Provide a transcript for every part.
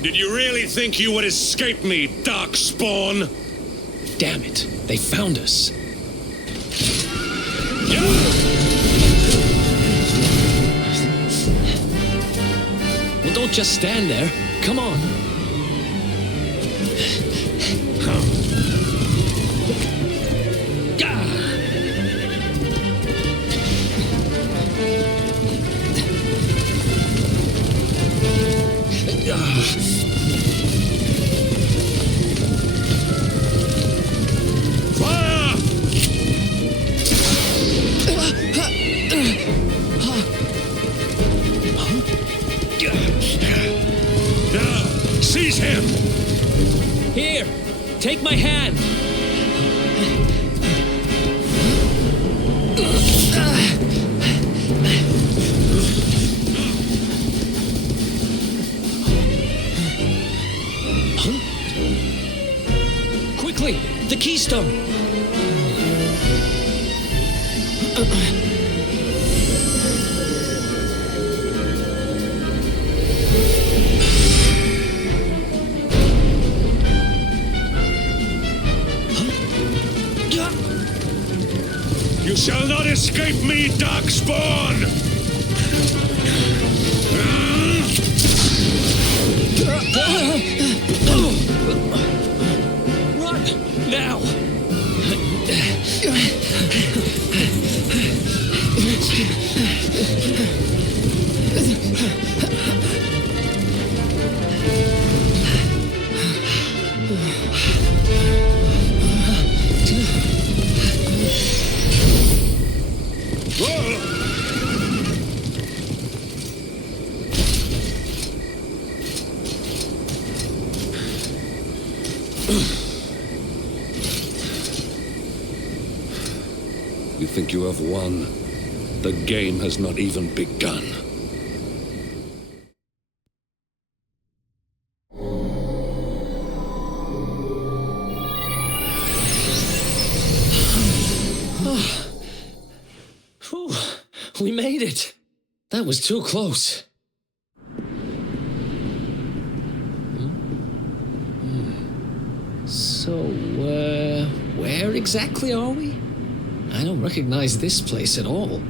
Did you really think you would escape me, Darkspawn? Damn it, they found us. Well, don't just stand there. Come on. Seize him! Here, take my hand. Quickly, the keystone. You shall not escape me, Darkspawn! Run! Now! You think you have won? The game has not even begun. We made it. That was too close. So, where exactly are we? I don't recognize this place at all.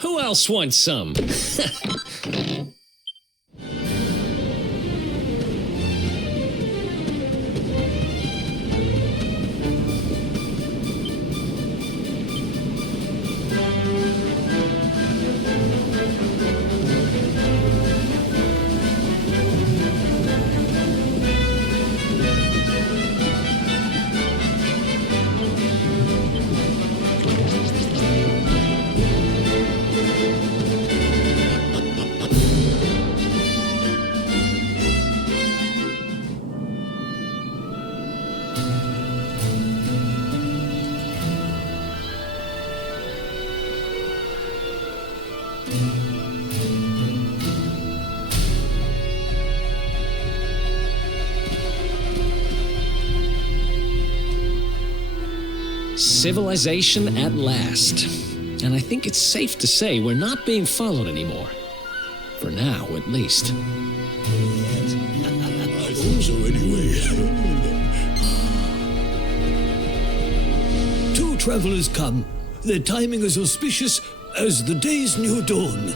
Who else wants some? Civilization at last. And I think it's safe to say we're not being followed anymore. For now, at least. I thought so anyway. Two travelers come. Their timing is auspicious as the day's new dawn.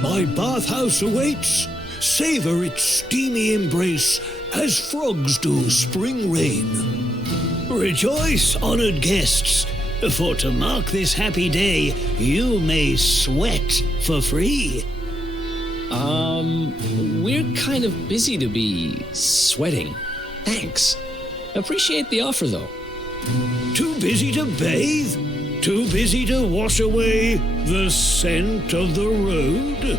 My bathhouse awaits. Savor its steamy embrace as frogs do spring rain. Rejoice, honored guests, for to mark this happy day, you may sweat for free. We're kind of busy to be sweating. Thanks. Appreciate the offer, though. Too busy to bathe? Too busy to wash away the scent of the road?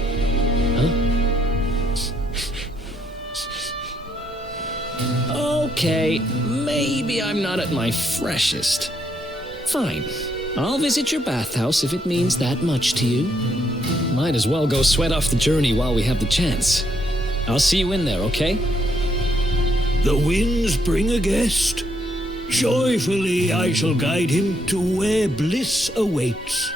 Okay, maybe I'm not at my freshest. Fine. I'll visit your bathhouse if it means that much to you. Might as well go sweat off the journey while we have the chance. I'll see you in there, okay? The winds bring a guest. Joyfully I shall guide him to where bliss awaits.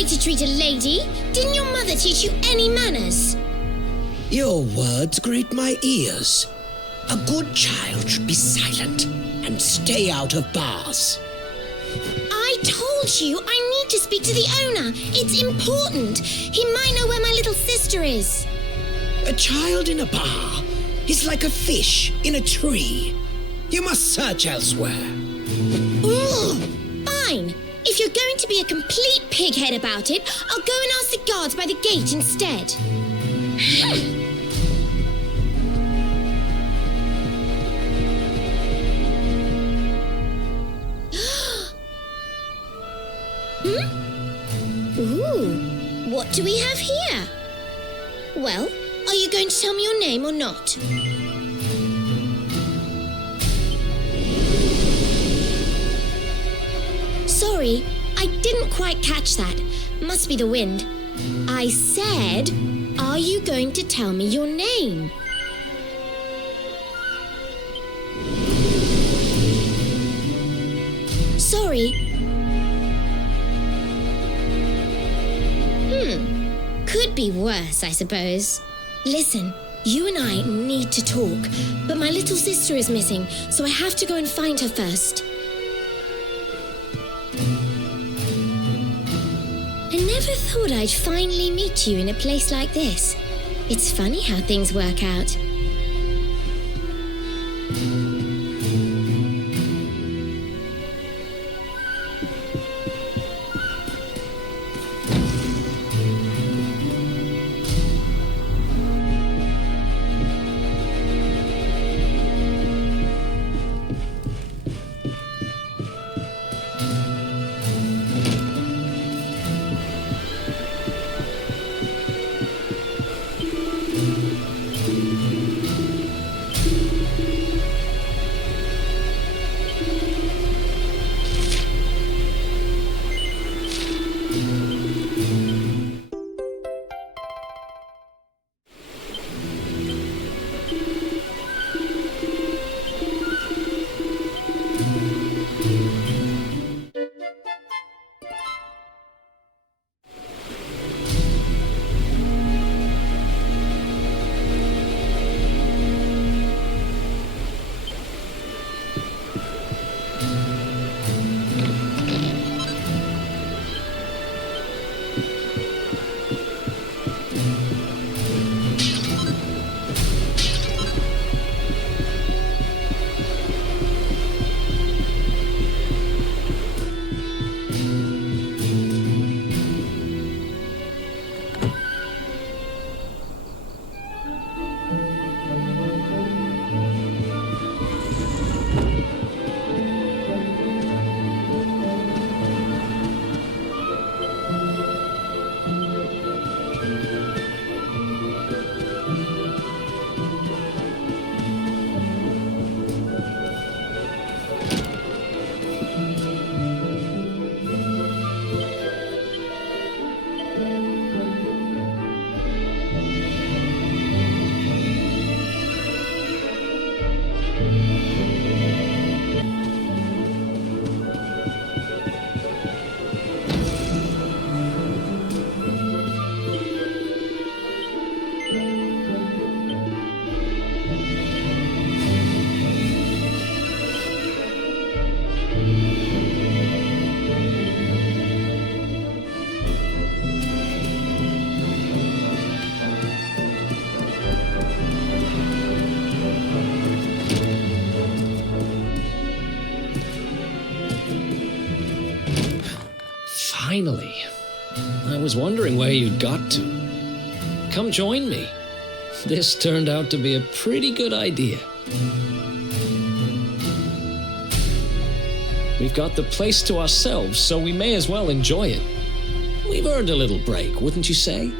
To treat a lady? Didn't your mother teach you any manners? Your words grate my ears. A good child should be silent and stay out of bars. I told you I need to speak to the owner. It's important. He might know where my little sister is. A child in a bar is like a fish in a tree. You must search elsewhere. Fine. If you're going to be a complete pighead about it, I'll go and ask the guards by the gate instead. Ooh, what do we have here? Well, are you going to tell me your name or not? Sorry, I didn't quite catch that. must be the wind. I said, are you going to tell me your name? Sorry. Could be worse, I suppose. Listen, you and I need to talk, but my little sister is missing, so I have to go and find her first. I never thought I'd finally meet you in a place like this. It's funny how things work out. Finally. I was wondering where you'd got to. Come join me. This turned out to be a pretty good idea. We've got the place to ourselves, so we may as well enjoy it. We've earned a little break, wouldn't you say?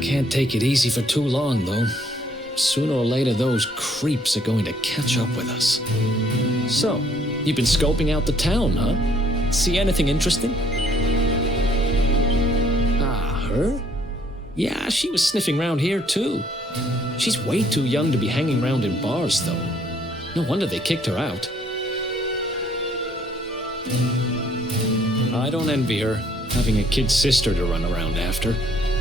Can't take it easy for too long, though. Sooner or later, those creeps are going to catch up with us. So, you've been scoping out the town, huh? See anything interesting? Ah, her? Yeah, she was sniffing around here, too. She's way too young to be hanging around in bars, though. No wonder they kicked her out. I don't envy her, having a kid sister to run around after.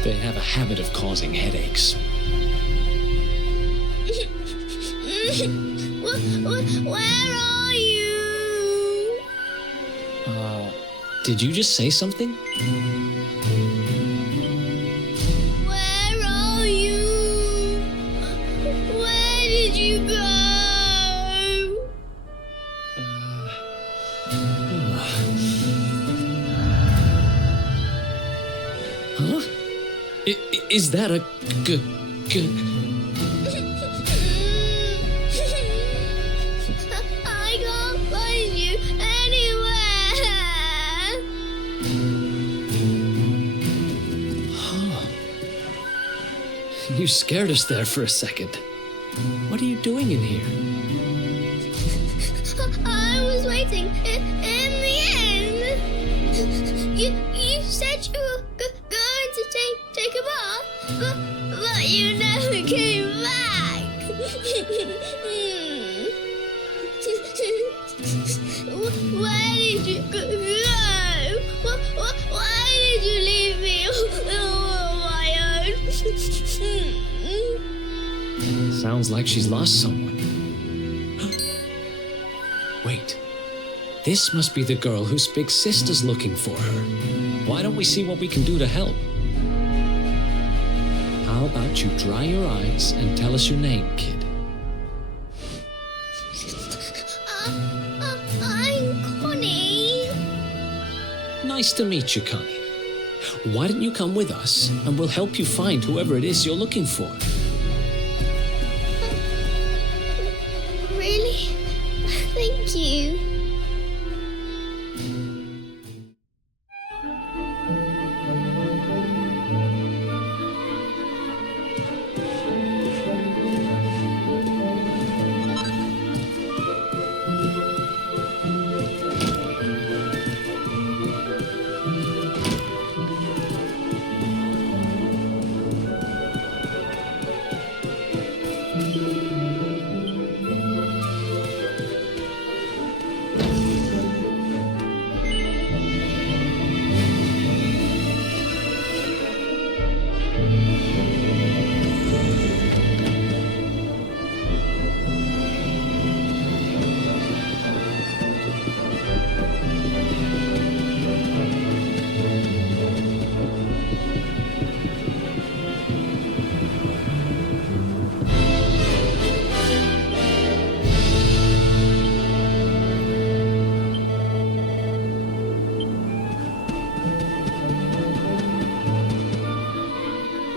They have a habit of causing headaches. Where are you? Did you just say something? Where are you? Where did you go? Huh? Is that a I can't find you anywhere. You scared us there for a second. What are you doing in here? I was waiting in the end. sounds like she's lost someone. Wait. This must be the girl whose big sister's looking for her. Why don't we see what we can do to help? How about you dry your eyes and tell us your name, kid? I'm Connie. Nice to meet you, Connie. Why don't you come with us, and we'll help you find whoever it is you're looking for. Really? Thank you.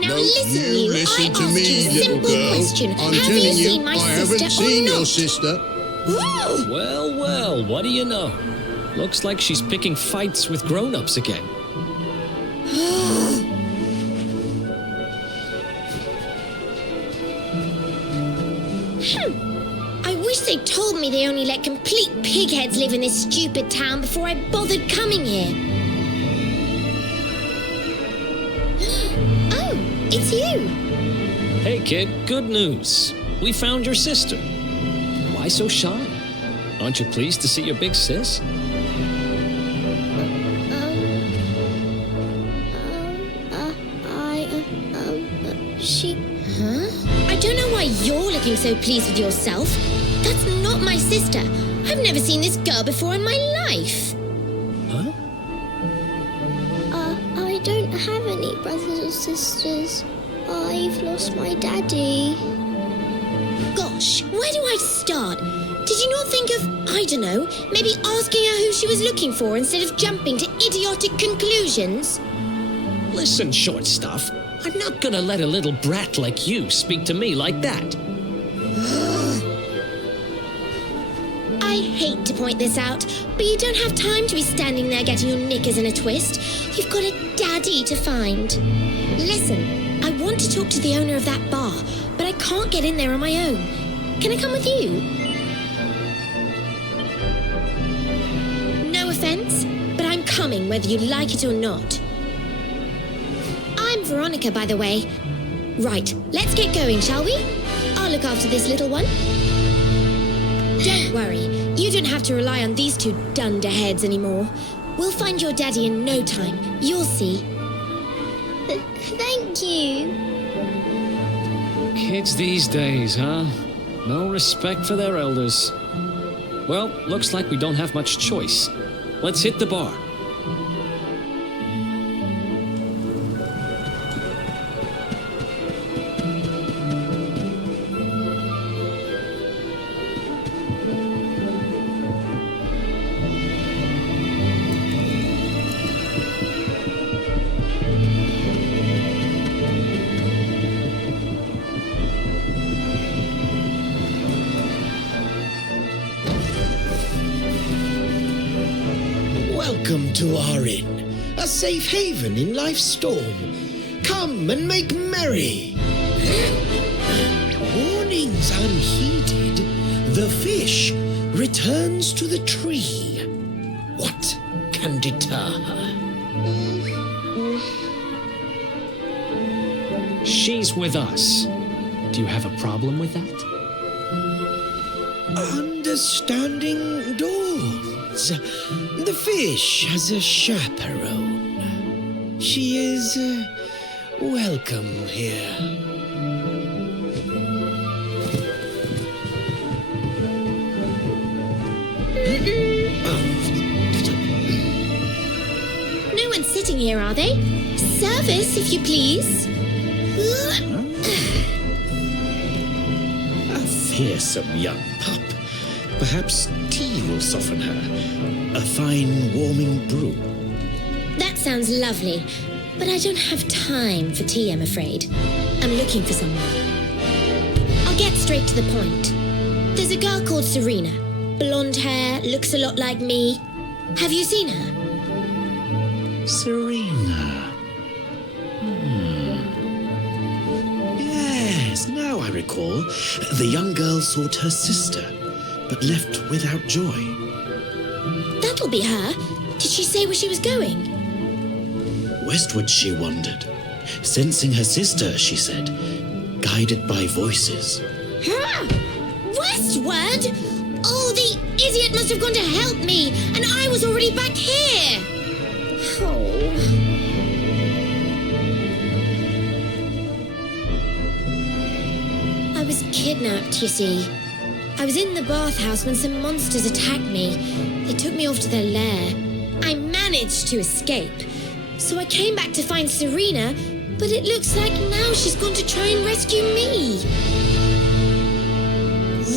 Now listen, you. Listen I to asked me, you a little simple girl. question. I'm Have telling you you, seen my I sister haven't or seen not? your sister. Ooh. Well, well, what do you know? Looks like she's picking fights with grown-ups again. I wish they told me they only let complete pigheads live in this stupid town before I bothered coming here. Oh, it's you. Hey, kid, good news. We found your sister. Why so shy? Aren't you pleased to see your big sis? She... Huh? I don't know why you're looking so pleased with yourself. That's not my sister. I've never seen this girl before in my life. Huh? I don't have any brothers or sisters. I've lost my daddy. Gosh, where do I start? Did you not think of, I don't know, maybe asking her who she was looking for instead of jumping to idiotic conclusions? Listen, short stuff. I'm not gonna let a little brat like you speak to me like that. I hate to point this out, but you don't have time to be standing there getting your knickers in a twist. You've got a daddy to find. Listen, I want to talk to the owner of that bar, but I can't get in there on my own. Can I come with you? No offense, but I'm coming whether you like it or not. I'm Veronica, by the way. Right, let's get going, shall we? I'll look after this little one. Don't worry, you don't have to rely on these two dunderheads anymore. We'll find your daddy in no time. You'll see. Thank you. Kids these days, huh? No respect for their elders. Well, looks like we don't have much choice. Let's hit the bar. Welcome to our inn, a safe haven in life's storm. Come and make merry. Warnings unheeded, the fish returns to the tree. What can deter her? She's with us. Do you have a problem with that? Understanding dawns. The fish has a chaperone. She is welcome here. one sitting here, are they? Service, if you please. A fearsome young pup. Perhaps tea will soften her. A fine warming brew. That sounds lovely, but I don't have time for tea, I'm afraid. I'm looking for someone. I'll get straight to the point. There's a girl called Serena. Blonde hair, looks a lot like me. Have you seen her? Serena. Yes, now I recall. The young girl sought her sister, but left without joy. That'll be her. Did she say where she was going? Westward she wandered, sensing her sister, she said, guided by voices. Huh? Westward? Oh, the idiot must have gone to help me, and I was already back here. Oh. I was kidnapped, you see. I was in the bathhouse when some monsters attacked me. They took me off to their lair. I managed to escape. So I came back to find Serena, but it looks like now she's gone to try and rescue me.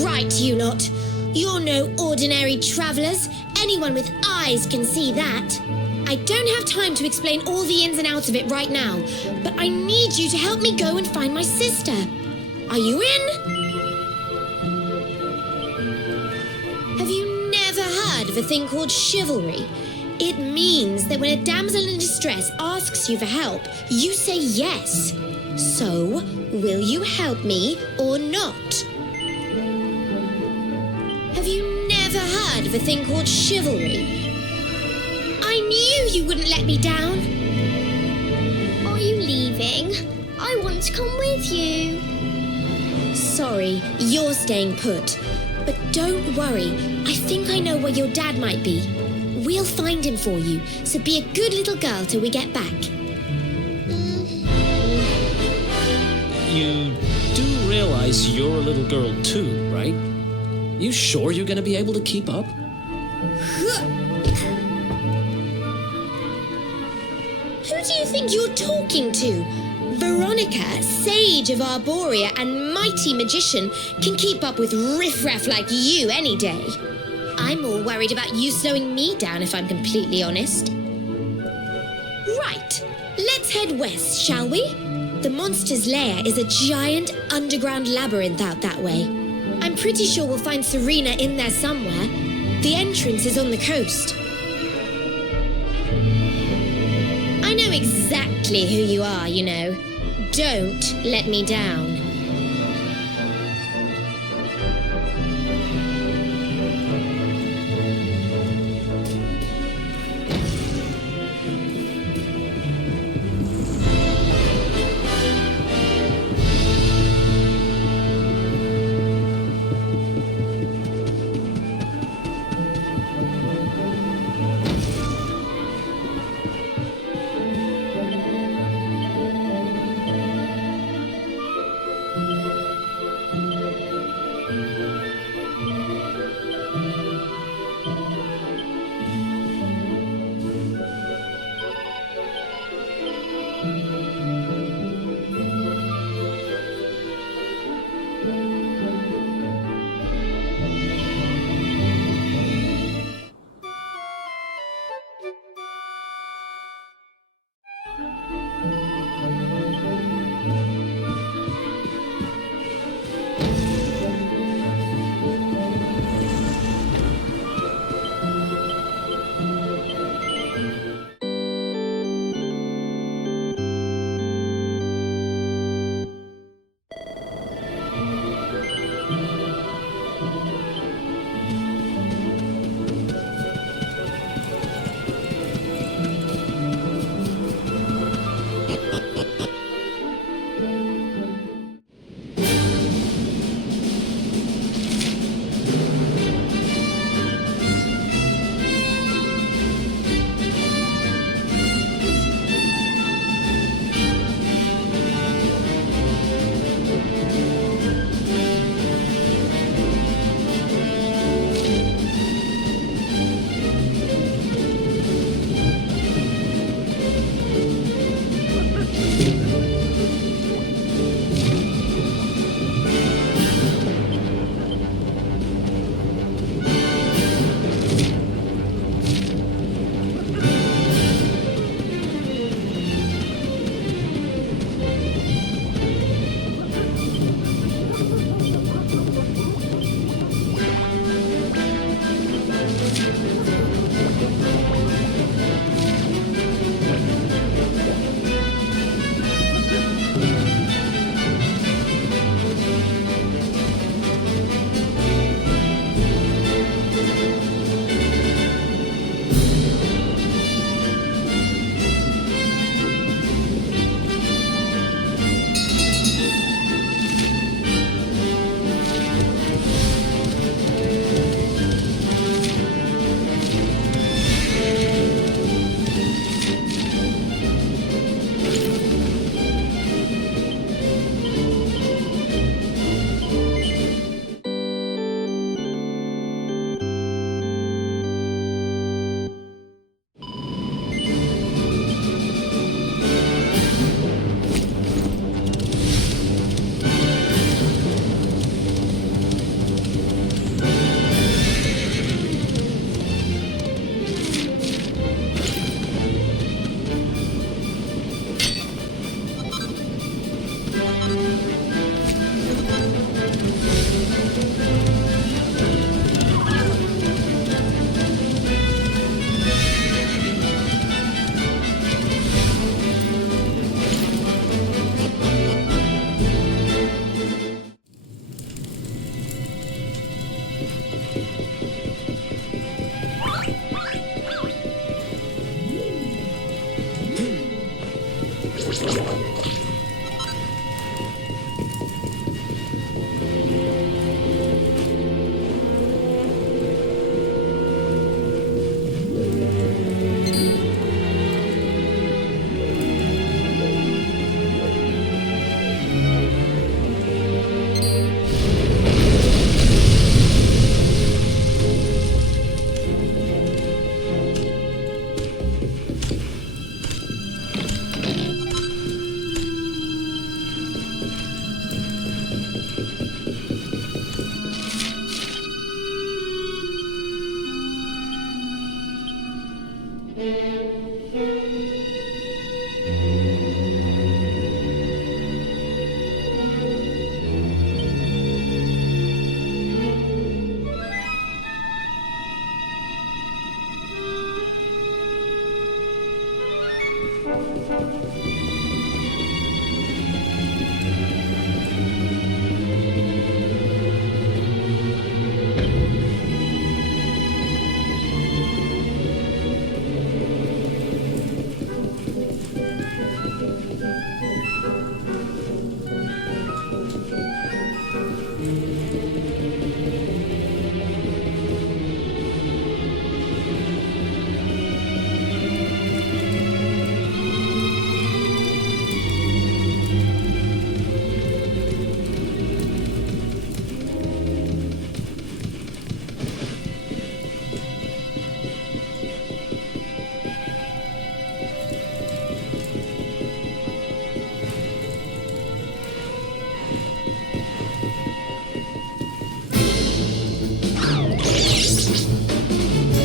Right, you lot. You're no ordinary travellers. Anyone with eyes can see that. I don't have time to explain all the ins and outs of it right now, but I need you to help me go and find my sister. Are you in? Have you never heard of a thing called chivalry? It means that when a damsel in distress asks you for help, you say yes. So, will you help me or not? Have you never heard of a thing called chivalry? I knew you wouldn't let me down. Are you leaving? I want to come with you. Sorry, you're staying put. But don't worry, I think I know where your dad might be. We'll find him for you, so be a good little girl till we get back. You do realize you're a little girl too, right? You sure you're gonna be able to keep up? Who do you think you're talking to? Veronica, sage of Arborea and mighty magician, can keep up with riffraff like you any day. I'm more worried about you slowing me down, if I'm completely honest. Right, let's head west, shall we? The monster's lair is a giant underground labyrinth out that way. I'm pretty sure we'll find Serena in there somewhere. The entrance is on the coast. I know exactly who you are, you know. Don't let me down.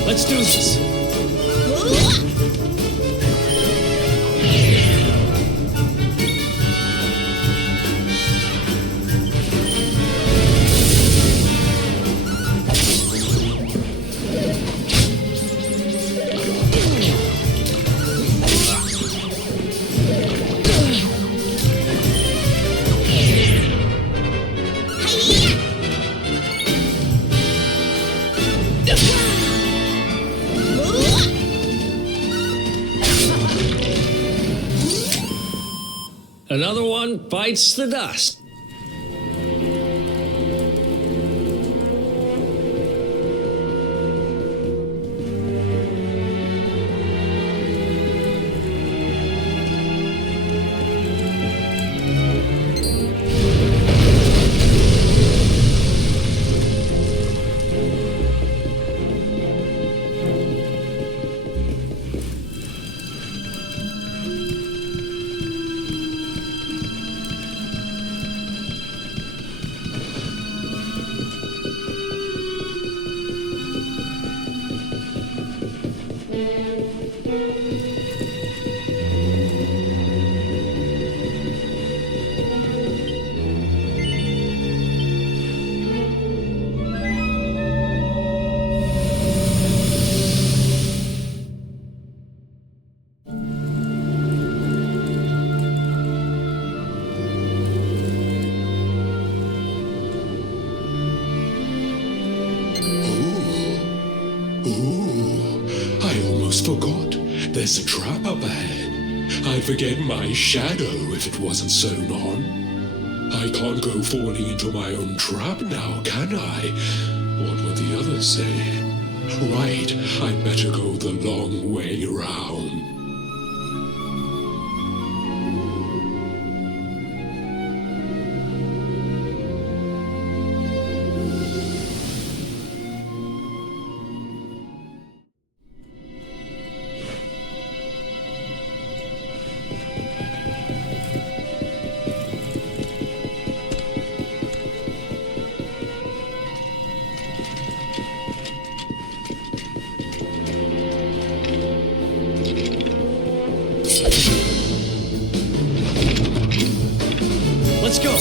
Let's do this. Another one bites the dust. Forgot. There's a trap up ahead. I'd forget my shadow if it wasn't sewn on. I can't go falling into my own trap now, can I? What will the others say? Right, I'd better go the long way round. Let's go.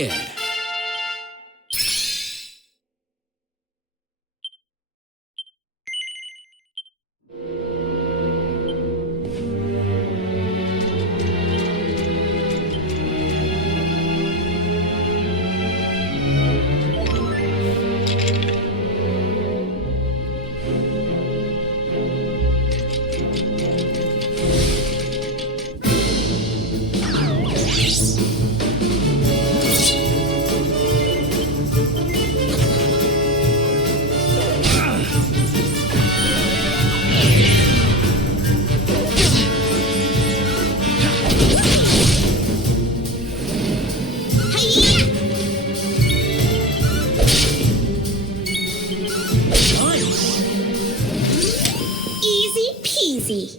Yeah. Easy peasy.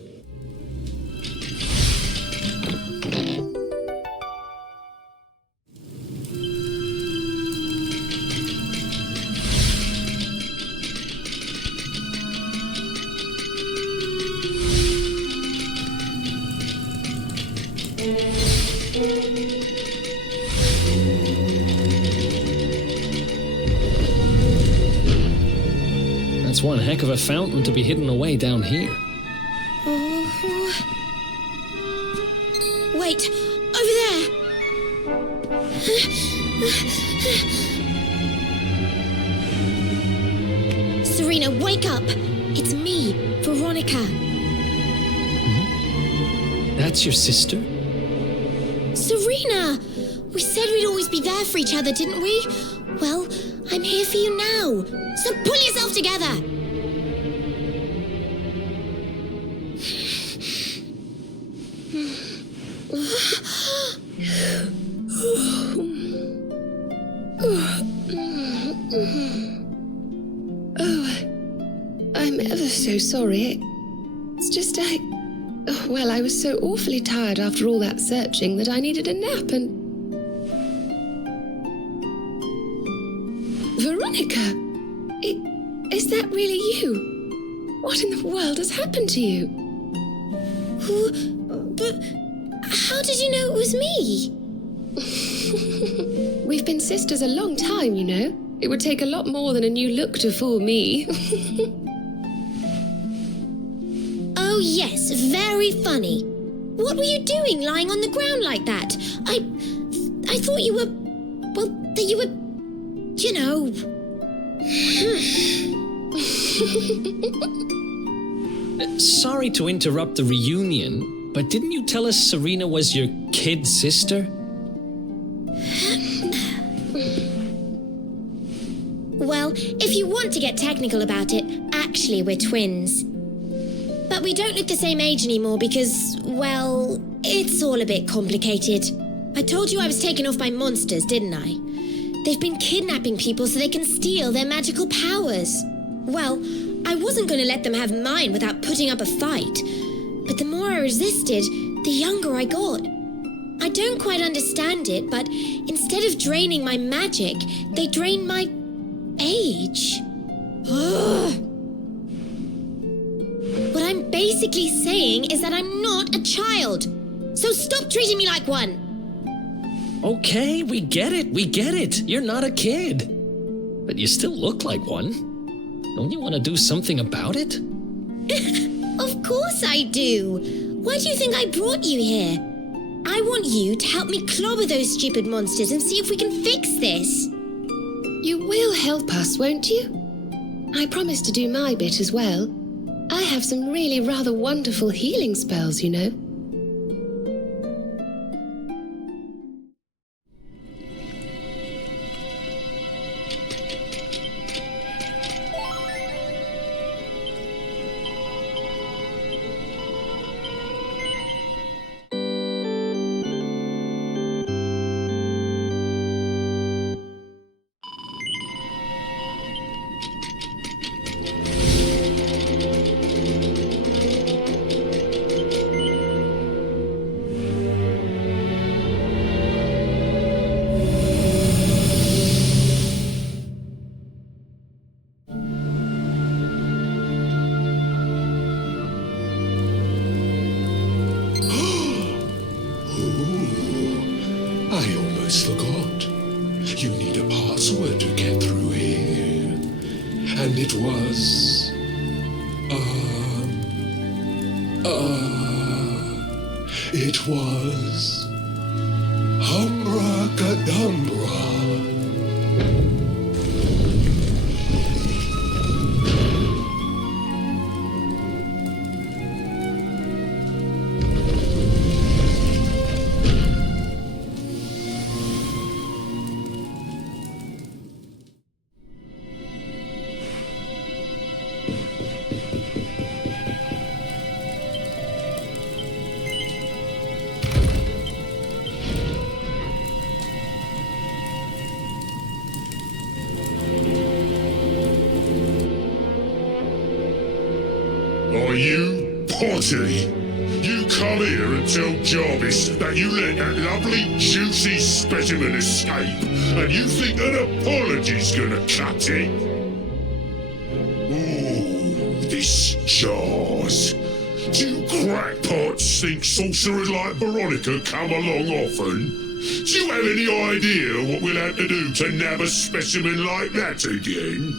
That's one heck of a fountain to be hidden away down here. Wait, over there. Serena, wake up. It's me, Veronica. That's your sister? Serena! We said we'd always be there for each other, didn't we? Well, I'm here for you now. So pull yourself together. I'm ever so sorry. It's just I was so awfully tired after all that searching that I needed a nap and... Veronica! Is that really you? What in the world has happened to you? But how did you know it was me? We've been sisters a long time, you know. It would take a lot more than a new look to fool me. Oh yes, very funny. What were you doing lying on the ground like that? I thought you were... well, that you were... you know... Sorry to interrupt the reunion, but didn't you tell us Serena was your kid sister? Well, if you want to get technical about it, actually we're twins. But we don't look the same age anymore because, well, it's all a bit complicated. I told you I was taken off by monsters, didn't I? They've been kidnapping people so they can steal their magical powers. Well, I wasn't going to let them have mine without putting up a fight. But the more I resisted, the younger I got. I don't quite understand it, but instead of draining my magic, they drain my age. Ugh. What I'm basically saying is that I'm not a child. So stop treating me like one. Okay, we get it. You're not a kid. But you still look like one. Don't you want to do something about it? Of course I do. Why do you think I brought you here? I want you to help me clobber those stupid monsters and see if we can fix this. You will help us, won't you? I promise to do my bit as well. I have some really rather wonderful healing spells, you know. I almost forgot. You need a password to get through here. And it was... It was... Humbracadabra. Are you potty? You come here and tell Jarvis that you let that lovely juicy specimen escape, and you think an apology's gonna cut it? Ooh, this jars. Do crackpots think sorcerers like Veronica come along often? Do you have any idea what we'll have to do to nab a specimen like that again?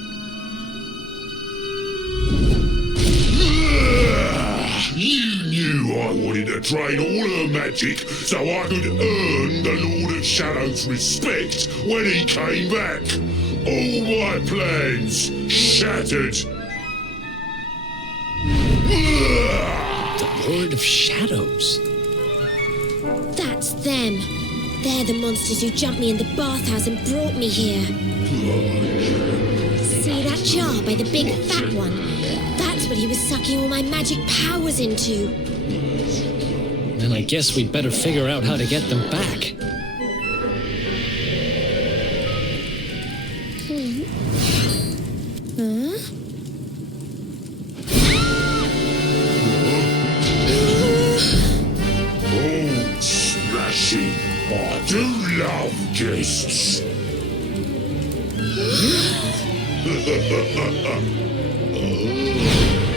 You knew I wanted to drain all her magic so I could earn the Lord of Shadow's respect when he came back. All my plans shattered. The Lord of Shadows. That's them. They're the monsters who jumped me in the bathhouse and brought me here. See that jar by the big fat one? That's what he was sucking all my magic powers into. Then I guess we'd better figure out how to get them back. Huh? Oh, smashing. I do love guests.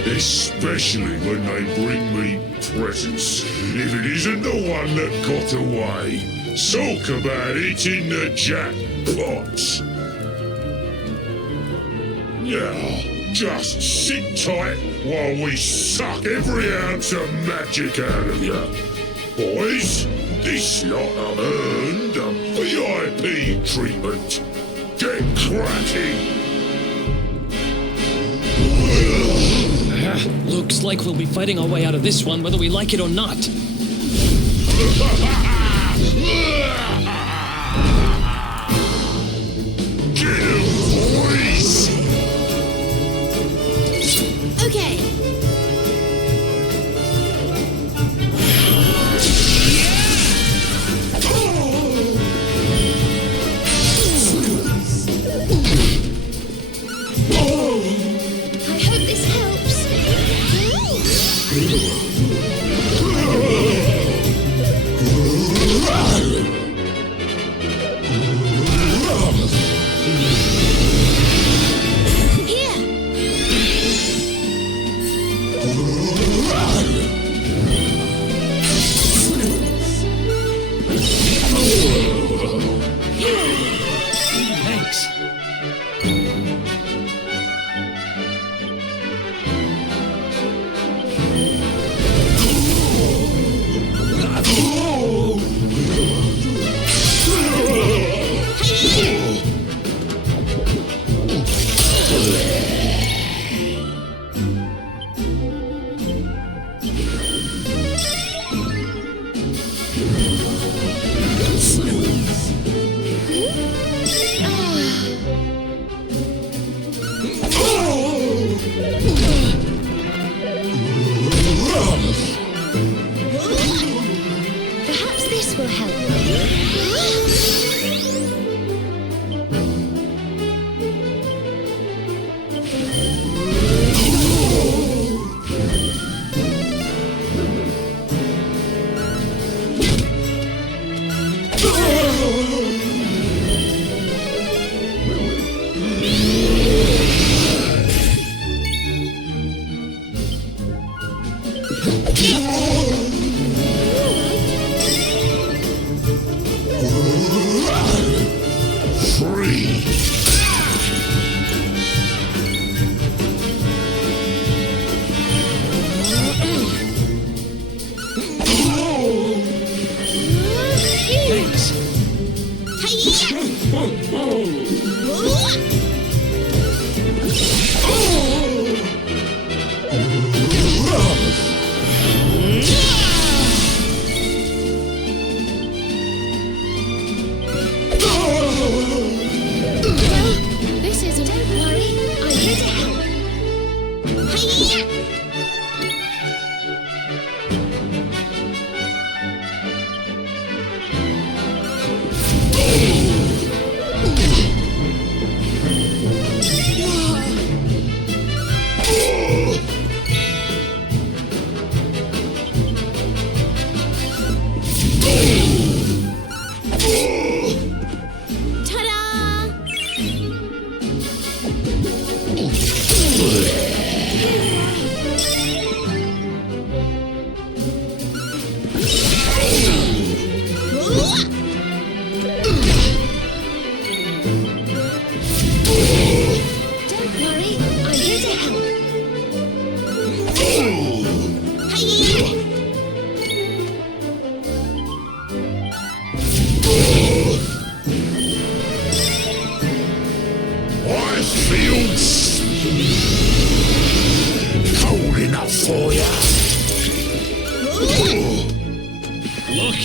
Especially when they bring me presents. If it isn't the one that got away. Talk about it in the jackpot. Now, just sit tight while we suck every ounce of magic out of you. Boys, this lot have earned a VIP treatment. Get cracking. Looks like we'll be fighting our way out of this one, whether we like it or not. Get him, boys! Okay. I hope this helps. Thanks. Perhaps this will help.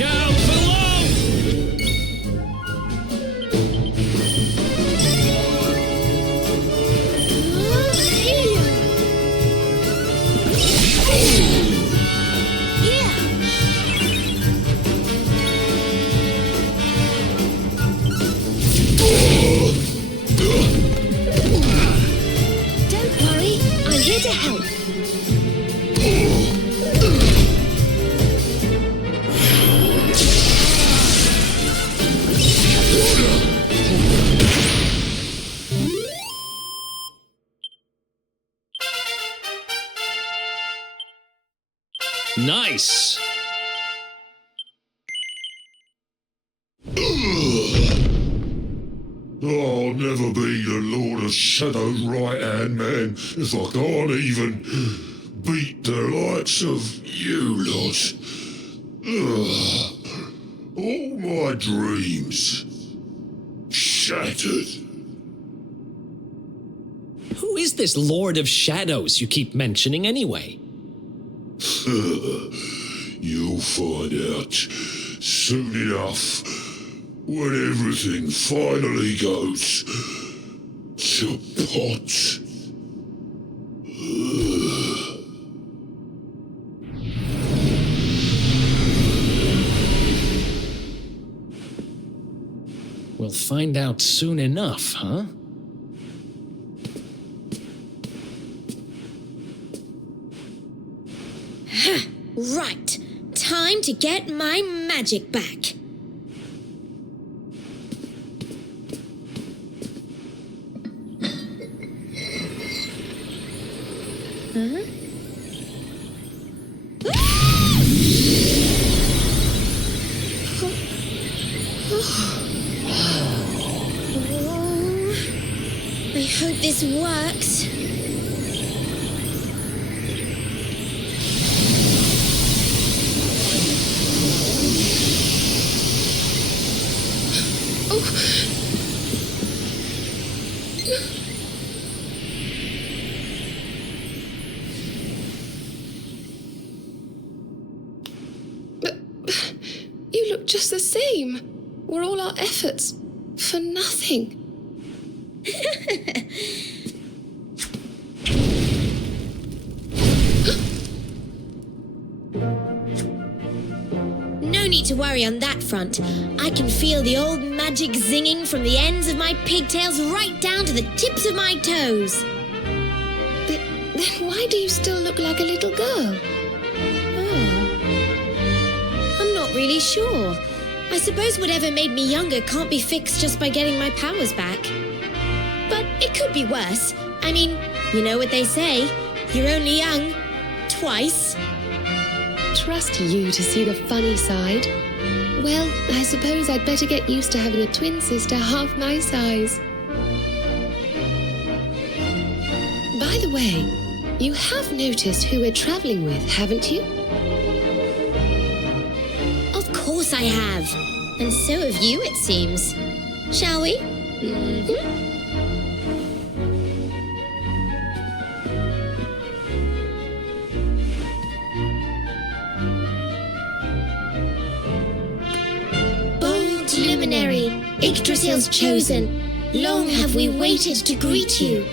Look out below! Don't worry, I'm here to help. Nice! I'll never be the Lord of Shadow's right-hand man if I can't even beat the likes of you lot. All my dreams shattered. Who is this Lord of Shadows you keep mentioning anyway? You'll find out soon enough when everything finally goes to pot. We'll find out soon enough, huh? Right. Time to get my magic back. Huh? I hope this works. You look just the same. Were all our efforts for nothing? No need to worry on that front. I can feel the old magic zinging from the ends of my pigtails right down to the tips of my toes. Then why do you still look like a little girl? I'm not really sure. I suppose whatever made me younger can't be fixed just by getting my powers back. But it could be worse. I mean, you know what they say. You're only young twice. Trust you to see the funny side. Well, I suppose I'd better get used to having a twin sister half my size. By the way, you have noticed who we're traveling with, haven't you? Of course I have. And so have you, it seems. Shall we? Mm-hmm. Bold luminary, Yggdrasil's chosen, long have we waited to greet you.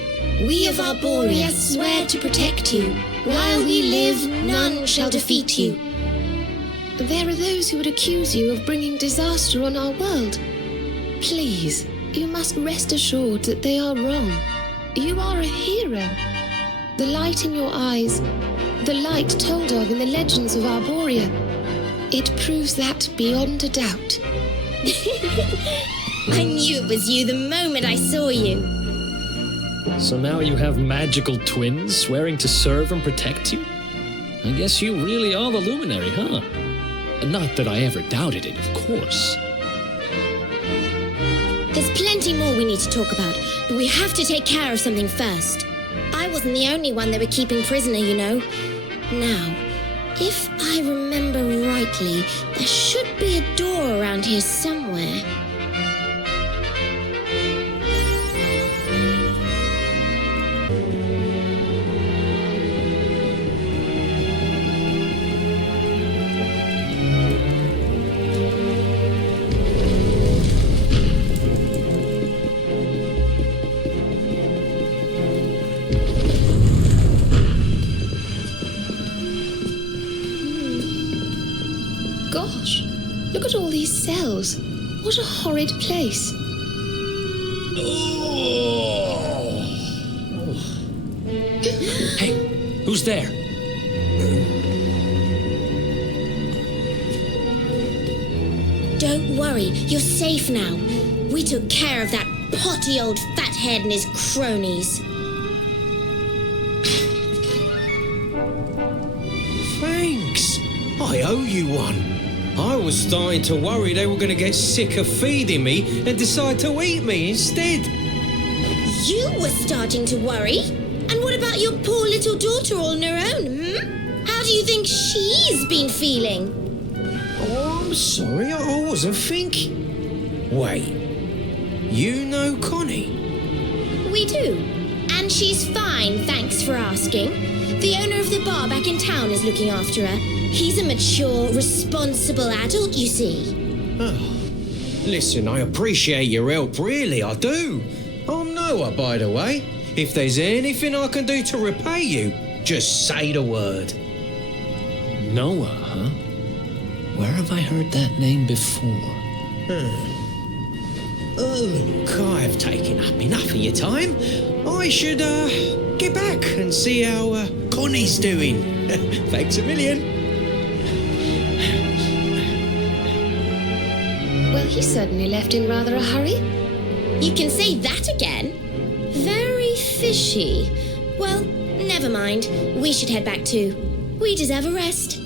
We of Arborea swear to protect you. While we live, none shall defeat you. There are those who would accuse you of bringing disaster on our world. Please, you must rest assured that they are wrong. You are a hero. The light in your eyes, the light told of in the legends of Arborea, it proves that beyond a doubt. I knew it was you the moment I saw you. So now you have magical twins swearing to serve and protect you? I guess you really are the luminary, huh? Not that I ever doubted it, of course. There's plenty more we need to talk about, but we have to take care of something first. I wasn't the only one they were keeping prisoner, you know. Now, if I remember rightly, there should be a door around here somewhere. Gosh, look at all these cells. What a horrid place. Hey, who's there? Don't worry, you're safe now. We took care of that potty old fathead and his cronies. Thanks. I owe you one. I was starting to worry they were going to get sick of feeding me and decide to eat me instead. You were starting to worry? And what about your poor little daughter all on her own, How do you think she's been feeling? Oh, I'm sorry, I wasn't thinking. Wait, you know Connie? We do. And she's fine, thanks for asking. The owner of the bar back in town is looking after her. He's a mature, responsible adult, you see. Listen, I appreciate your help, really, I do. I'm Noah, by the way. If there's anything I can do to repay you, just say the word. Noah, huh? Where have I heard that name before? Look, I've taken up enough of your time. I should, get back and see how, Connie's doing. Thanks a million. Well, he certainly left in rather a hurry. You can say that again? Very fishy. Well, never mind. We should head back too. We deserve a rest.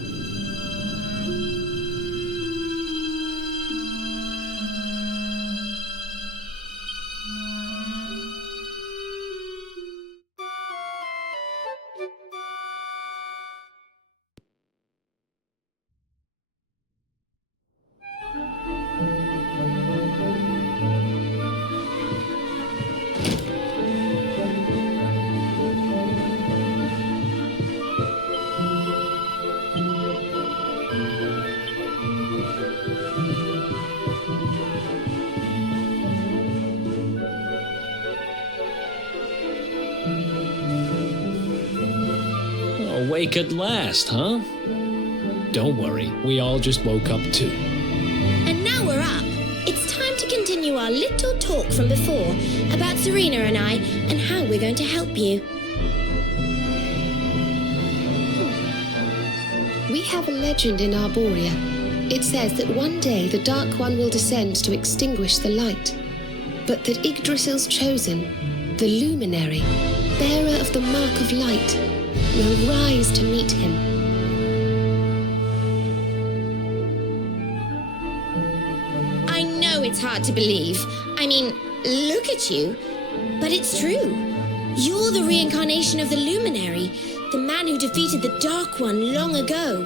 Awake at last, huh? Don't worry, we all just woke up too. And now we're up. It's time to continue our little talk from before about Serena and I and how we're going to help you. We have a legend in Arborea. It says that one day the Dark One will descend to extinguish the light, but that Yggdrasil's chosen, the Luminary, bearer of the Mark of Light, will rise to meet him. I know it's hard to believe. I mean, look at you. But it's true. You're the reincarnation of the Luminary, the man who defeated the Dark One long ago.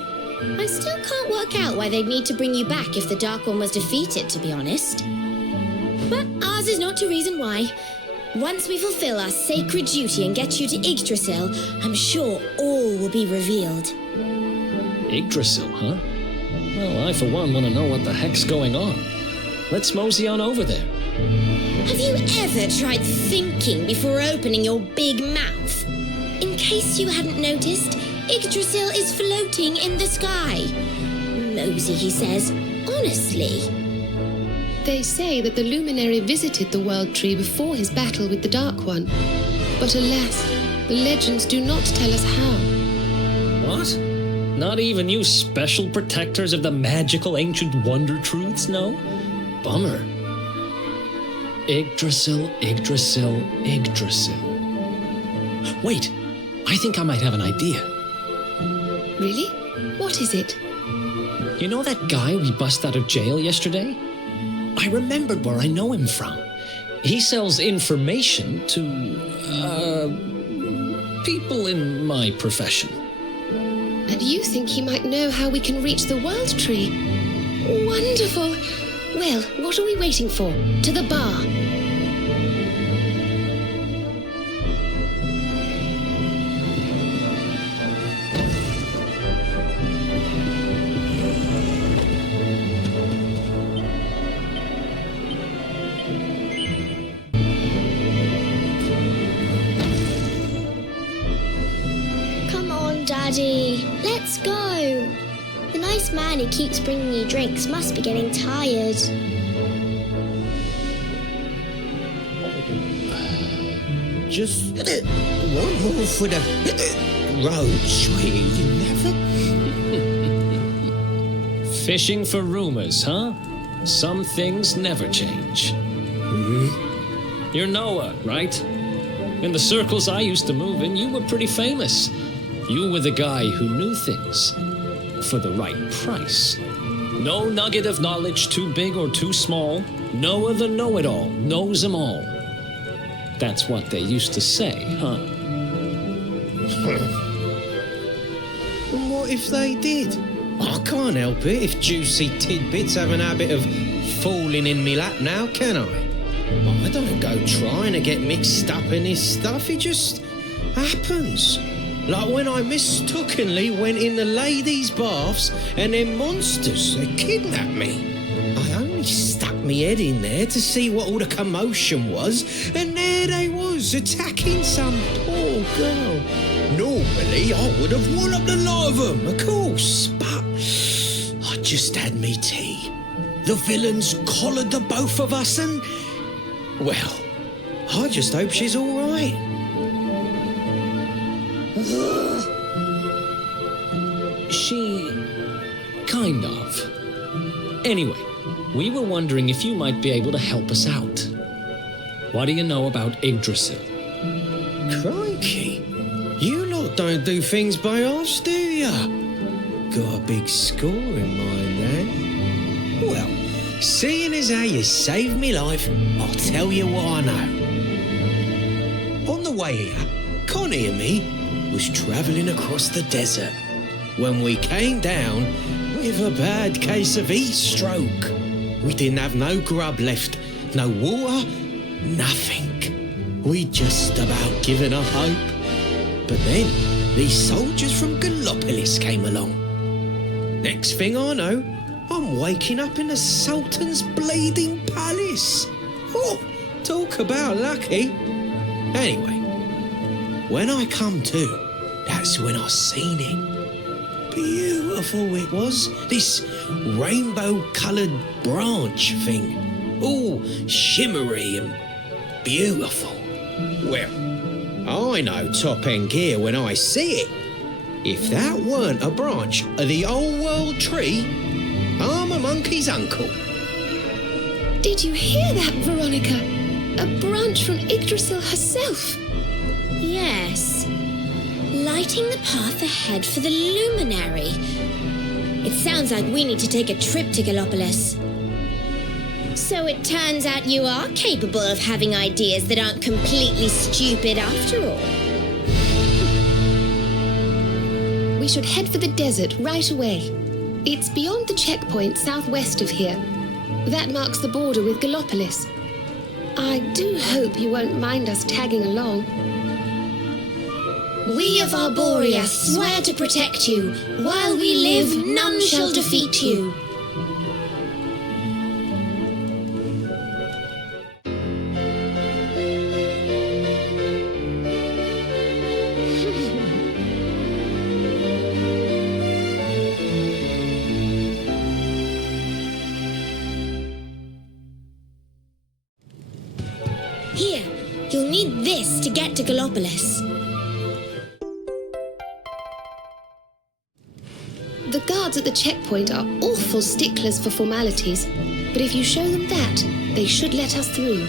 I still can't work out why they'd need to bring you back if the Dark One was defeated, to be honest. But ours is not to reason why. Once we fulfill our sacred duty and get you to Yggdrasil, I'm sure all will be revealed. Yggdrasil, huh? Well, I for one want to know what the heck's going on. Let's mosey on over there. Have you ever tried thinking before opening your big mouth? In case you hadn't noticed, Yggdrasil is floating in the sky. Mosey, he says. Honestly. They say that the Luminary visited the World Tree before his battle with the Dark One. But alas, the legends do not tell us how. What? Not even you special protectors of the magical ancient wonder truths, no? Bummer. Yggdrasil, Yggdrasil, Yggdrasil. Wait, I think I might have an idea. Really? What is it? You know that guy we bust out of jail yesterday? I remembered where I know him from. He sells information to, people in my profession. And you think he might know how we can reach the World Tree? Wonderful! Well, what are we waiting for? To the bar! Come on, Daddy. Let's go. The nice man who keeps bringing you drinks must be getting tired. Just one more for the road, sweetie. You never... Fishing for rumors, huh? Some things never change. You're Noah, right? In the circles I used to move in, you were pretty famous. You were the guy who knew things. For the right price. No nugget of knowledge too big or too small. Noah the know-it-all knows them all. That's what they used to say, huh? What if they did? I can't help it if juicy tidbits have an habit of falling in me lap now, can I? I don't go trying to get mixed up in this stuff, it just happens. Like when I mistakenly went in the ladies' baths and them monsters, they kidnapped me. I only stuck me head in there to see what all the commotion was, and there they was, attacking some poor girl. Normally, I would have walloped the lot of them, of course, but I just had me tea. The villains collared the both of us and... well, I just hope she's all right. She... kind of. Anyway, we were wondering if you might be able to help us out. What do you know about Yggdrasil? Crikey. You lot don't do things by halves, do ya? Got a big score in mind, eh? Well, seeing as how you saved me life, I'll tell you what I know. On the way here, Connie and me was travelling across the desert when we came down with a bad case of heat stroke. We didn't have no grub left, no water, nothing. We'd just about given up hope. But then these soldiers from Gallopolis came along. Next thing I know, I'm waking up in the Sultan's bleeding palace. Oh, talk about lucky. Anyway, when I come to, that's when I seen it. Beautiful it was, this rainbow-coloured branch thing. All shimmery and beautiful. Well, I know top-end gear when I see it. If that weren't a branch of the old world tree, I'm a monkey's uncle. Did you hear that, Veronica? A branch from Yggdrasil herself. Yes. Lighting the path ahead for the luminary. It sounds like we need to take a trip to Gallopolis. So it turns out you are capable of having ideas that aren't completely stupid after all. We should head for the desert right away. It's beyond the checkpoint southwest of here. That marks the border with Gallopolis. I do hope you won't mind us tagging along. We of Arborea swear to protect you. While we live, none shall defeat you. Here, you'll need this to get to Gallopolis. The guards at the checkpoint are awful sticklers for formalities, but if you show them that, they should let us through.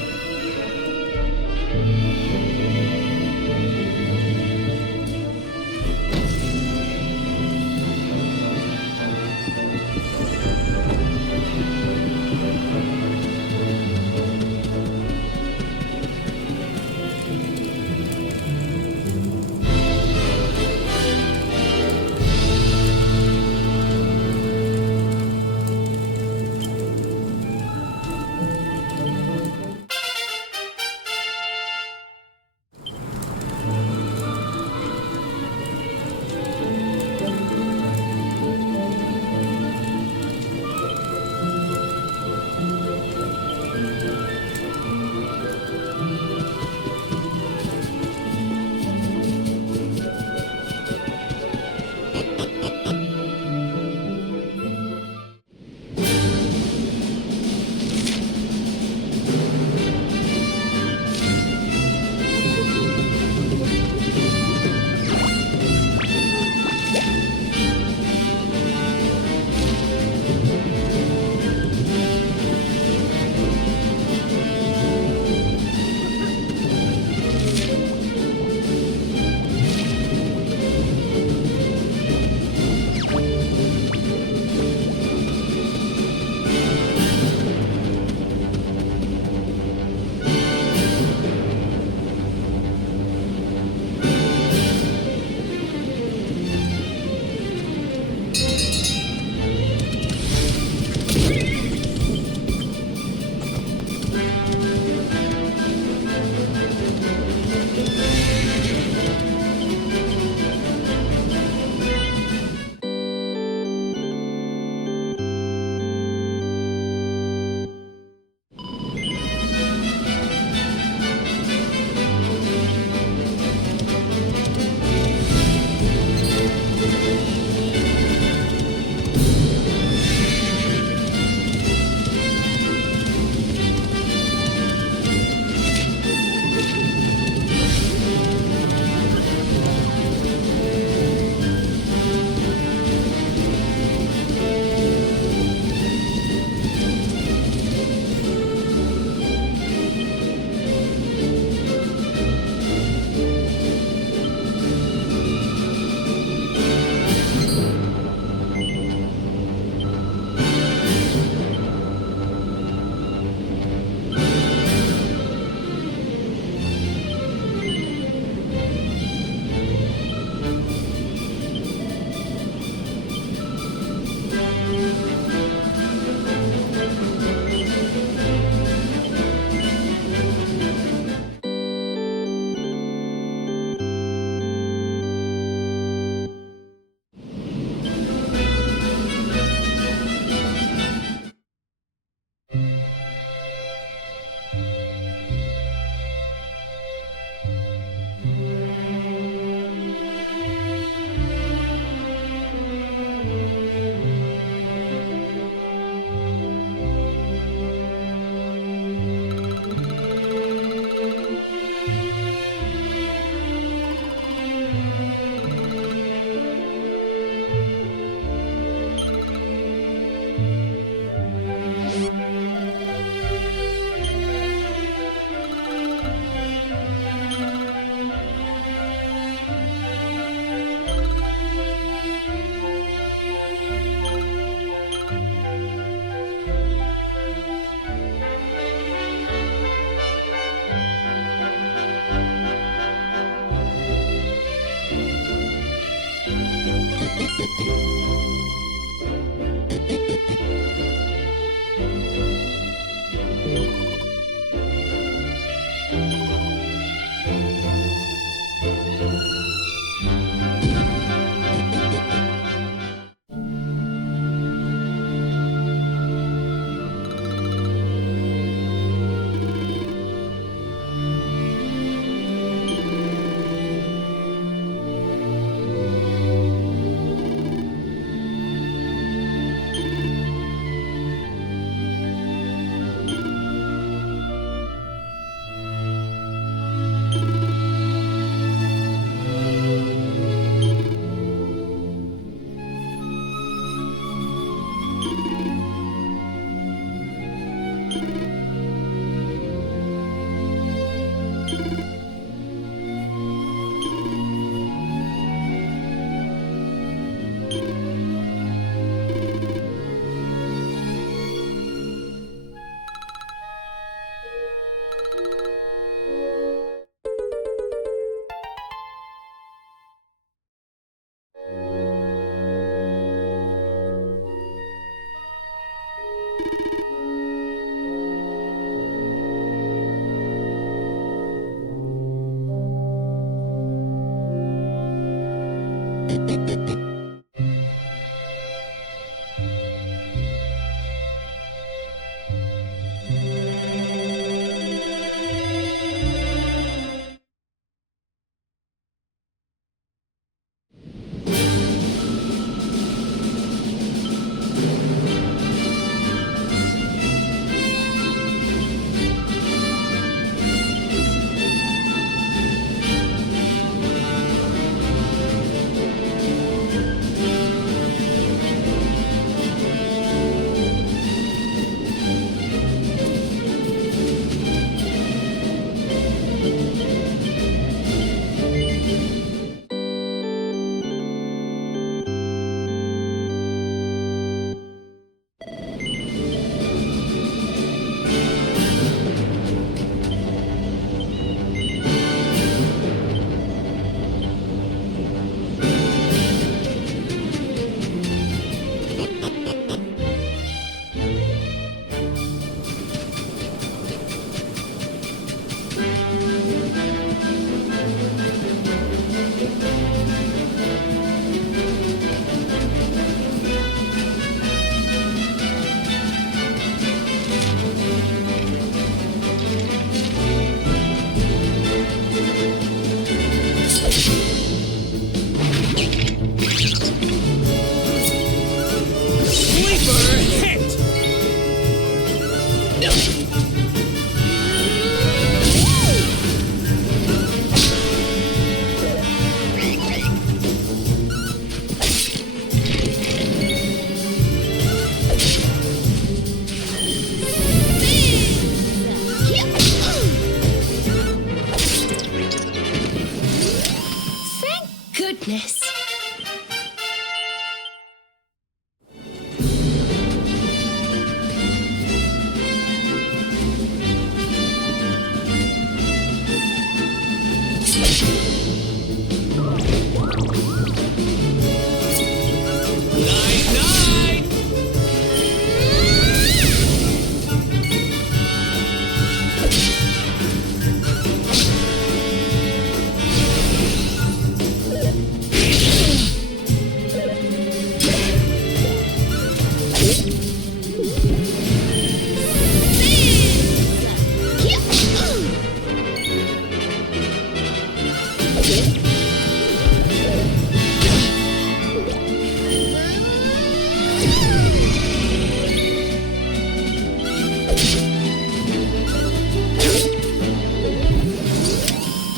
Goodness.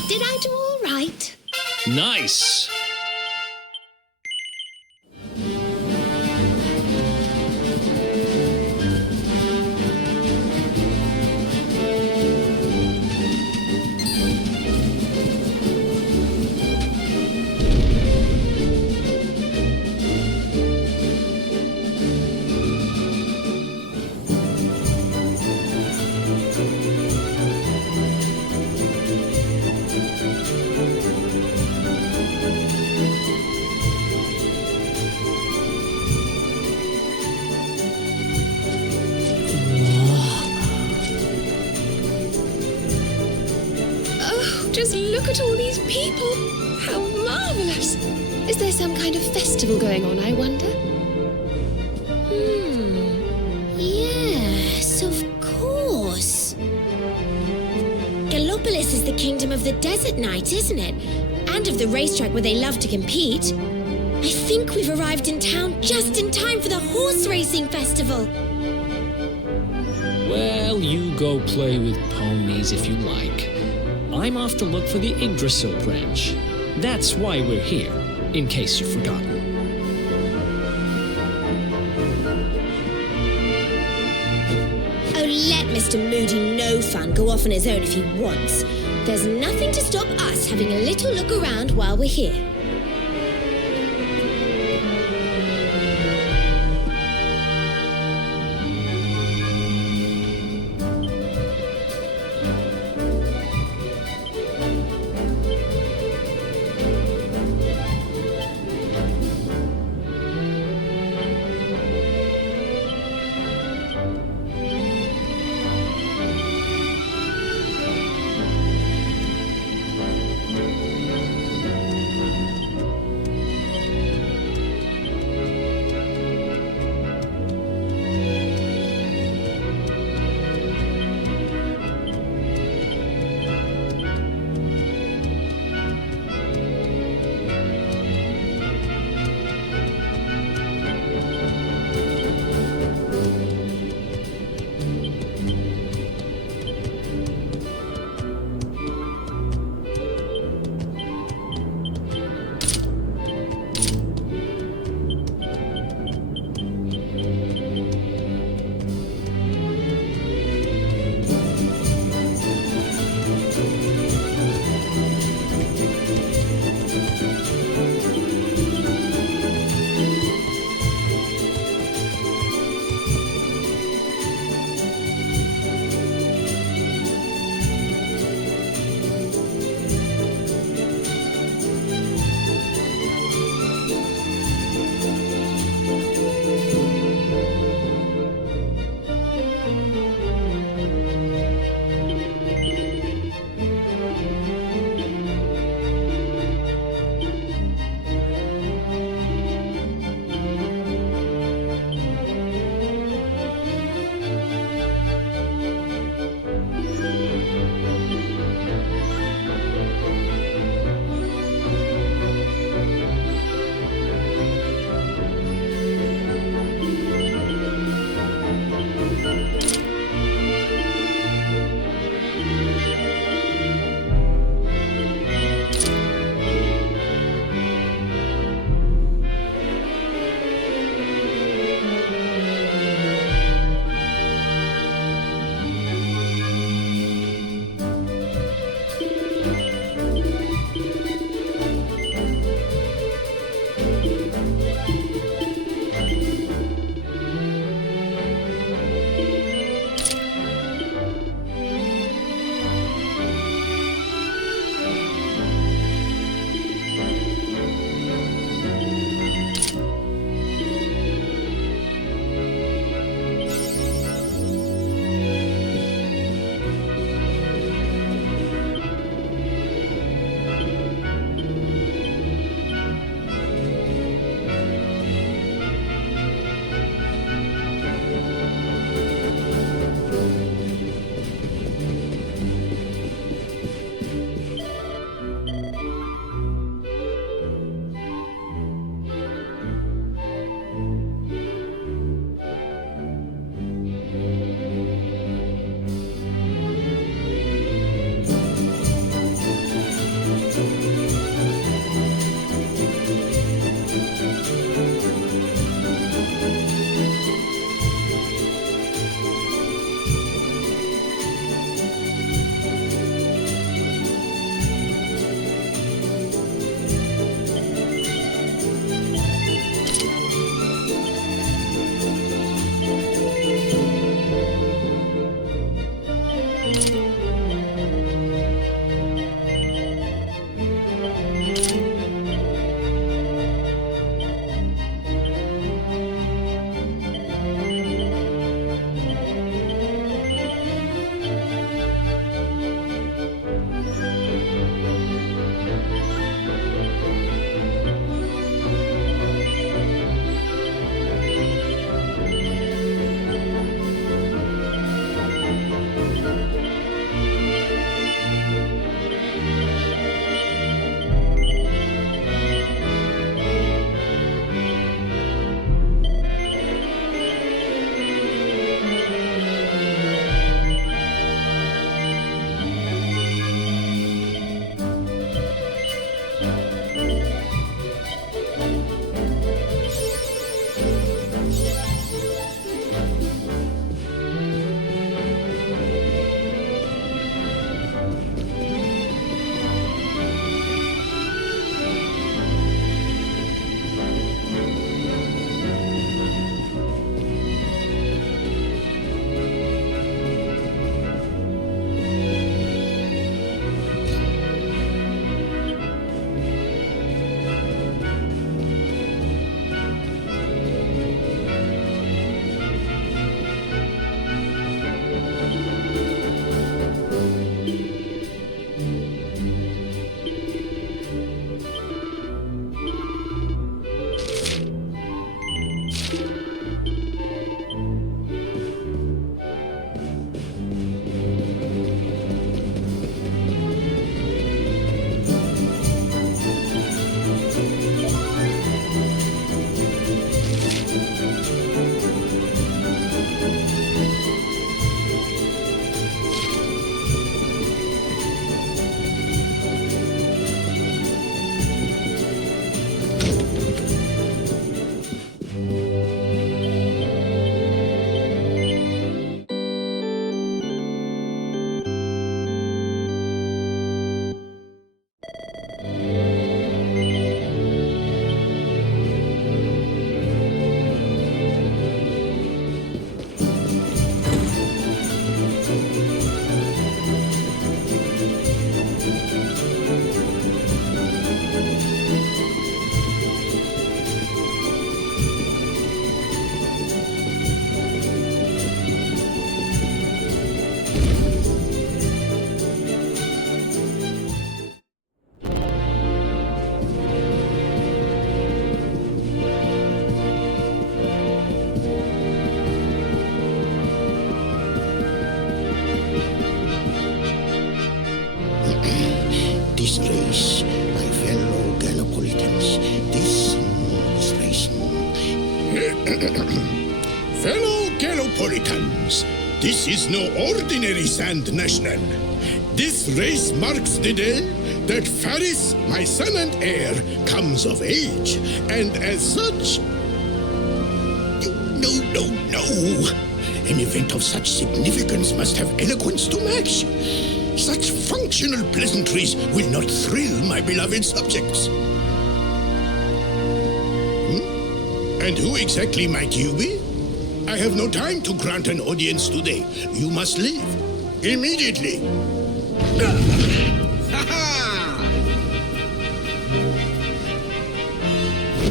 Did I do all right? Nice! Oh, just look at all these people. How marvelous. Is there some kind of festival going on, I wonder? Yes, of course. Gallopolis is the kingdom of the desert knight, isn't it? And of the racetrack where they love to compete. I think we've arrived in town just in time for the horse racing festival. Well, you go play with ponies if you like. I'm off to look for the Yggdrasil branch. That's why we're here, in case you've forgotten. Oh, let Mr. Moody No Fun go off on his own if he wants. There's nothing to stop us having a little look around while we're here. race, my fellow Gallipolitans, this race. Fellow Gallipolitans, this is no ordinary Sand National. This race marks the day that Faris, my son and heir, comes of age, and as such... No. An event of such significance must have eloquence to match. Such functional pleasantries will not thrill my beloved subjects. And who exactly might you be? I have no time to grant an audience today. You must leave. Immediately.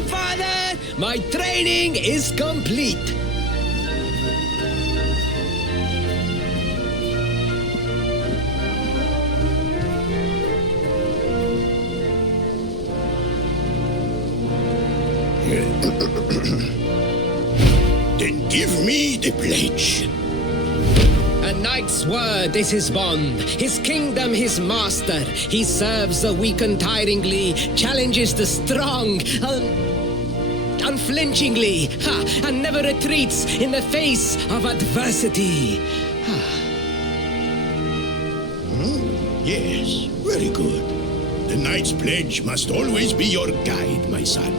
Father, my training is complete. Then give me the pledge. A knight's word is his bond, his kingdom his master. He serves the weak untiringly, challenges the strong unflinchingly, and never retreats in the face of adversity. Yes, very good. The knight's pledge must always be your guide, my son.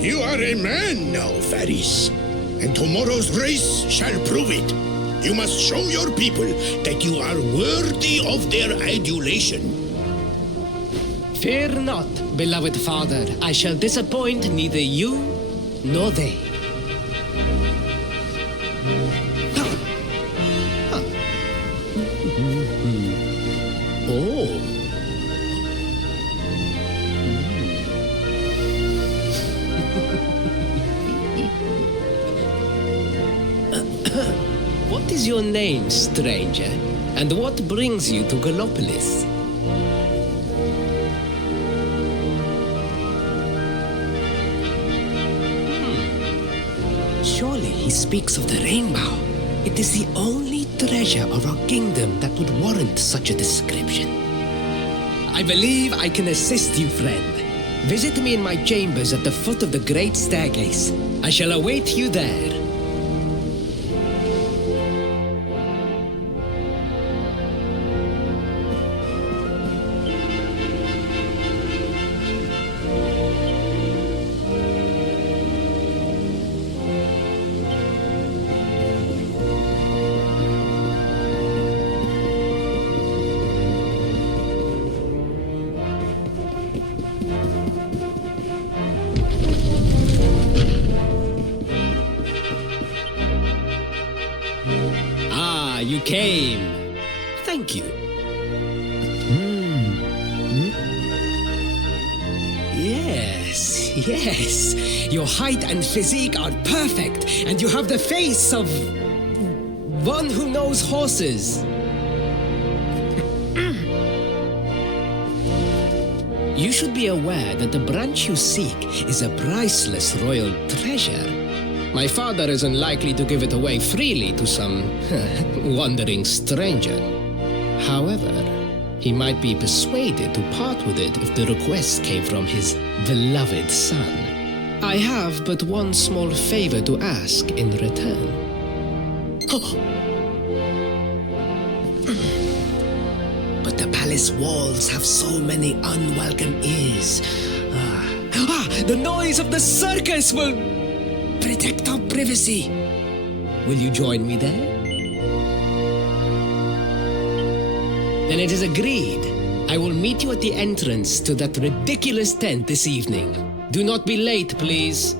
You are a man now, Faris, and tomorrow's race shall prove it. You must show your people that you are worthy of their adulation. Fear not, beloved father. I shall disappoint neither you nor they. Oh. What is your name, stranger? And what brings you to Gallopolis? Surely he speaks of the rainbow. It is the only treasure of our kingdom that would warrant such a description. I believe I can assist you, friend. Visit me in my chambers at the foot of the great staircase. I shall await you there. You came. Thank you. Yes. Your height and physique are perfect, and you have the face of one who knows horses. You should be aware that the branch you seek is a priceless royal treasure. My father is unlikely to give it away freely to some wandering stranger. However, he might be persuaded to part with it if the request came from his beloved son. I have but one small favor to ask in return. But the palace walls have so many unwelcome ears. The noise of the circus will protect our privacy. Will you join me there? Then it is agreed. I will meet you at the entrance to that ridiculous tent this evening. Do not be late, please.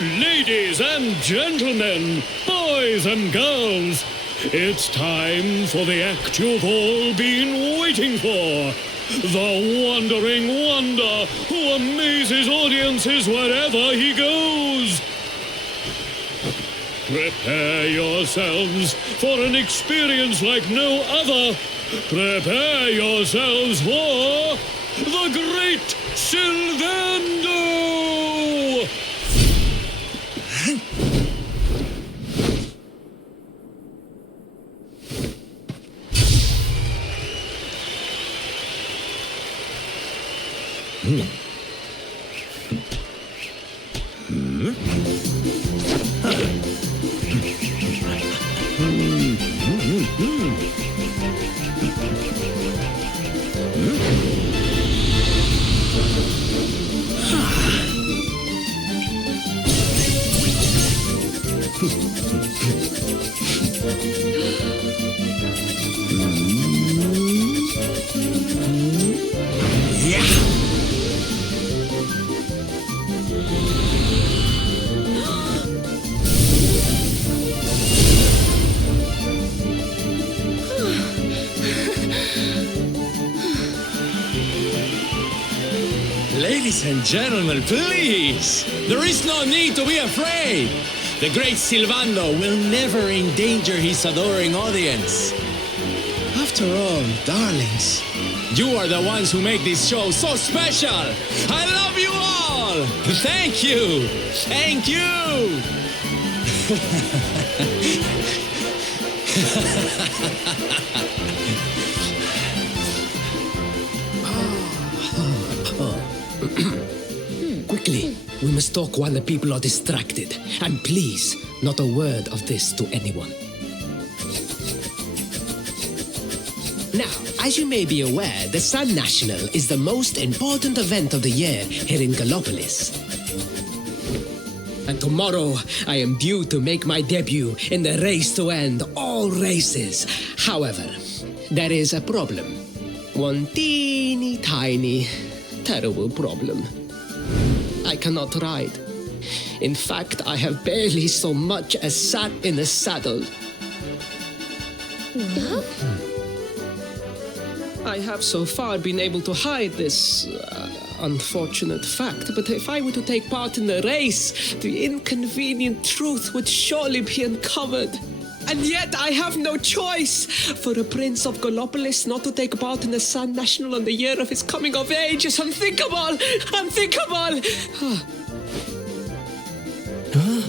Ladies and gentlemen, boys and girls, it's time for the act you've all been waiting for. The Wandering Wonder, who amazes audiences wherever he goes. Prepare yourselves for an experience like no other. Prepare yourselves for the Great Sylvando! Ladies and gentlemen, please! There is no need to be afraid! The great Sylvando will never endanger his adoring audience. After all, darlings, you are the ones who make this show so special! I love you all! Thank you! Thank you! Quickly, we must talk while the people are distracted. And please, not a word of this to anyone. Now, as you may be aware, the Sun National is the most important event of the year here in Gallopolis. And tomorrow, I am due to make my debut in the race to end all races. However, there is a problem. One teeny tiny, terrible problem. I cannot ride. In fact, I have barely so much as sat in a saddle. I have so far been able to hide this unfortunate fact, but if I were to take part in the race, the inconvenient truth would surely be uncovered. And yet I have no choice. For a prince of Gallopolis not to take part in the Sun National on the year of his coming of age is unthinkable! Unthinkable!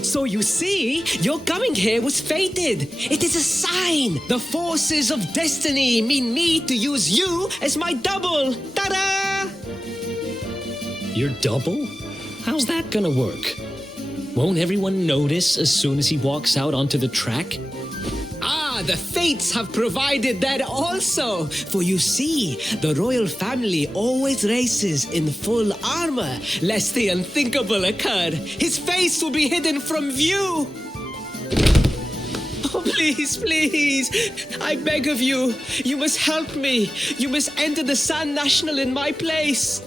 So you see, your coming here was fated. It is a sign. The forces of destiny mean me to use you as my double. Ta-da! Your double? How's that gonna work? Won't everyone notice as soon as he walks out onto the track? The fates have provided that also. For you see, the royal family always races in full armor, lest the unthinkable occur. His face will be hidden from view. Oh, please, please, I beg of you, you must help me. You must enter the Sun National in my place.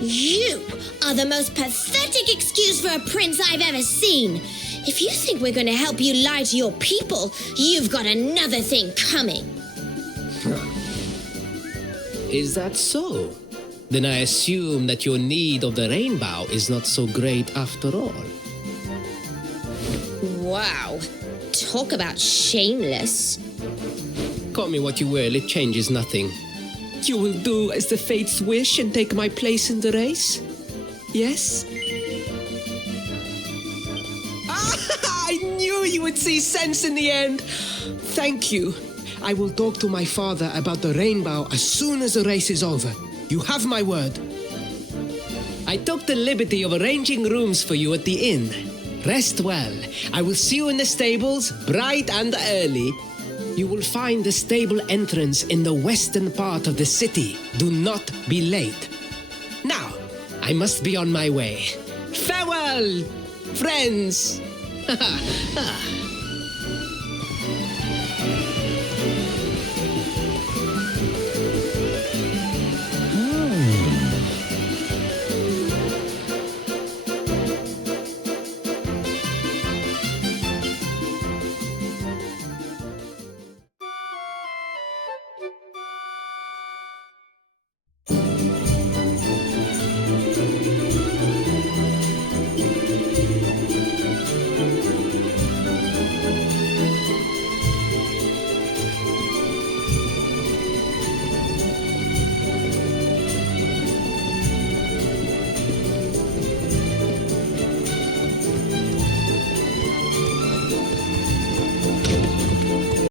You are the most pathetic excuse for a prince I've ever seen. If you think we're going to help you lie to your people, you've got another thing coming. Is that so? Then I assume that your need of the rainbow is not so great after all. Wow. Talk about shameless. Call me what you will, it changes nothing. You will do as the fates wish and take my place in the race? Yes? I knew you would see sense in the end. Thank you. I will talk to my father about the rainbow as soon as the race is over. You have my word. I took the liberty of arranging rooms for you at the inn. Rest well. I will see you in the stables, bright and early. You will find the stable entrance in the western part of the city. Do not be late. Now, I must be on my way. Farewell, friends!